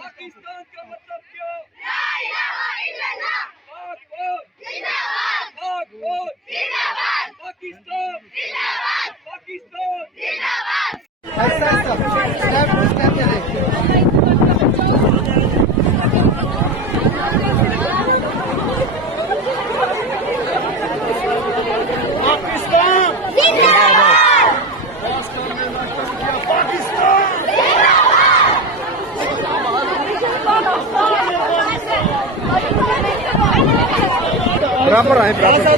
पाकिस्तान का मतलब क्यों? ला इलाहा इल्लल्लाह। पाक बोल जिंदाबाद। पाक बोल जिंदाबाद। पाकिस्तान जिंदाबाद। पाकिस्तान जिंदाबाद। बराबर आए जिंदाबाद।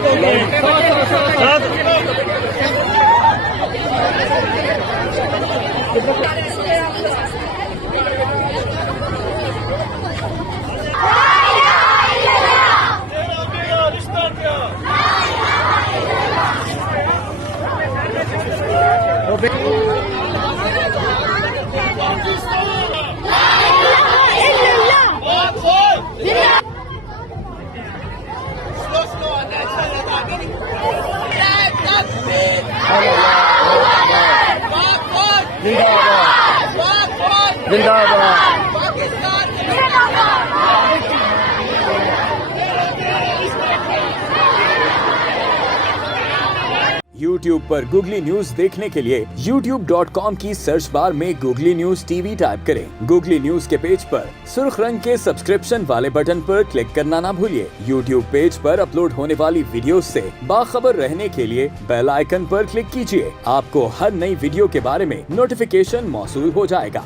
YouTube पर गूगली न्यूज देखने के लिए youtube.com की सर्च बार में गूगली न्यूज टीवी टाइप करें। गूगली न्यूज के पेज पर सुर्ख रंग के सब्सक्रिप्शन वाले बटन पर क्लिक करना ना भूलिए। YouTube पेज पर अपलोड होने वाली वीडियोस से बाखबर रहने के लिए बेल आइकन पर क्लिक कीजिए। आपको हर नई वीडियो के बारे में नोटिफिकेशन मौसूल हो जाएगा।